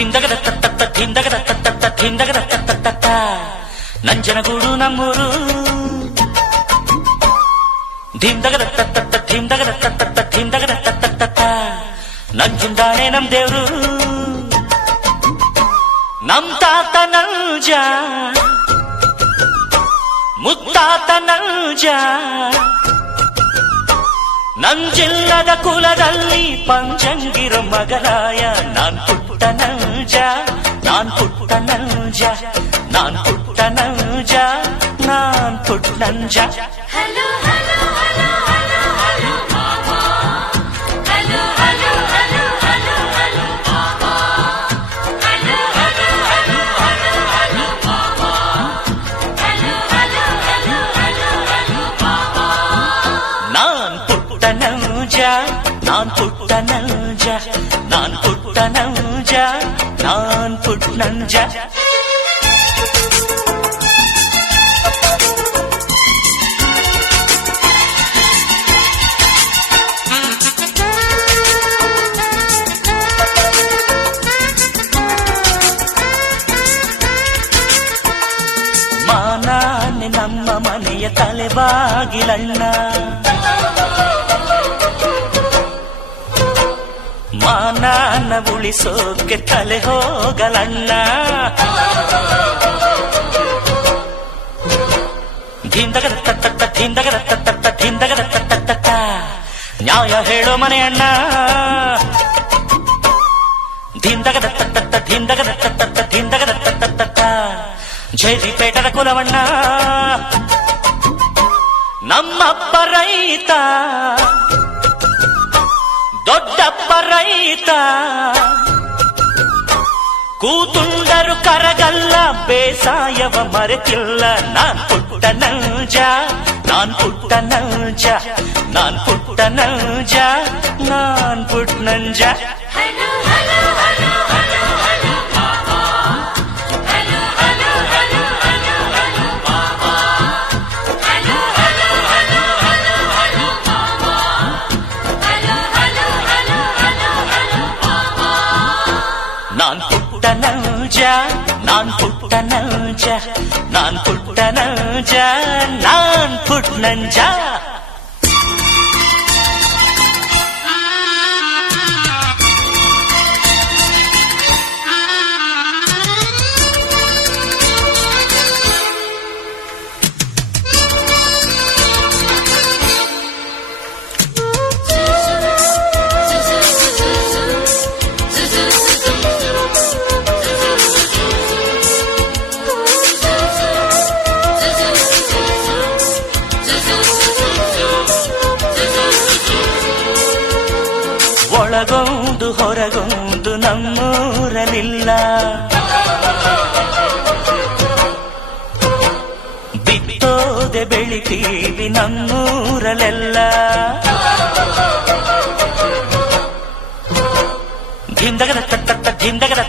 ಧಿಂದಗದ ತತ್ತ ಧಿಂದಗದ ತತ್ತ ಧಿಂದಗದ ತತ್ತ ನಂಜನಗೂಡು ನಮ್ಮೂರು ಧಿಂದಗದ ತತ್ತ ಧಿಂದಗದ ತತ್ತ ಧಿಂದಗದ ತತ್ತ ನಂಜುಂದಾಣೆ ನಮ್ ದೇವ್ರು ನಮ್ ತಾತ ನಂಜ ಮುತ್ತಾತ ನಂಜ ನಂಜಿಲ್ಲದ ಕುಲದಲ್ಲಿ ಪಂಚಂಗಿರ ಮಗನಾಯ ನಾನ್ ಪುಟ್ಟ ನಂಜ ನಾನ್ ಪುಟ್ಟ ನಂಜ ನಾನ್ ಪುಟ್ಟ ನಂಜ ನಾನ್ ಪುಟ್ಟ ನಂಜ ನಾನ್ ಪುಟ್ಟ ನಂಜ ನಾನ್ ಪುಟ್ಟ ನಂಜ ನಾನ್ ಪುಟ್ಟ ನಂಜ ಮಾನಾನೆ ನಮ್ಮ ಮನೆಯ ತಲೆಬಾಗಿಲಣ್ಣ ಮಾನಾನ ಉಳಿಸೋಕೆ ತಲೆ ಹೋಗಲಣ್ಣ ಧಿಂದಗದ ತತ್ತ ಧಿಂದಗದ ತತ್ತ ಧಿಂದಗದ ತತ್ತ ನ್ಯಾಯ ಹೇಳೋ ಮನೆ ಅಣ್ಣ ಧಿಂದಗದ ತತ್ತ ಧಿಂದಗದ ತತ್ತ ಧಿಂದಗದ ತತ್ತ ಜೈರಿಪೇಟದ ಕುಲವಣ್ಣ ನಮ್ಮಪ್ಪ ರೈತ ದೊಡ್ಡಪ್ಪ ರೈತ ಕೂತುಂಡರು ಕರಗಲ್ಲ ಬೇಸಾಯವ ಮರೆತಿಲ್ಲ ನಾನ್ ಪುಟ್ಟ ನಂಜ ನಾನ್ ಪುಟ್ಟ ನಂಜ ನಾನ್ ಪುಟ್ಟ ನಂಜ ನಾನ್ ಪುಟ್ಟ ನಂಜ ನಾನ್ ಪುಟ್ಟ ನಂಜ ನಾನ್ ಪುಟ್ಟ ನಂಜ ನಾನ್ ಪುಟ್ಟ ನಂಜ ನಾನ್ ಪುಟ್ಟ ನಂಜ ಒಳಗೊಂದು ಹೊರಗೊಂದು ನಮ್ಮೂರಲಿಲ್ಲ ಬಿತ್ತೋದೆ ಬೆಳಿತೀವಿ ನಮ್ಮೂರಲೆಲ್ಲ ಧಿಂದಗದ ತತ್ತ ಧಿಂದಗದ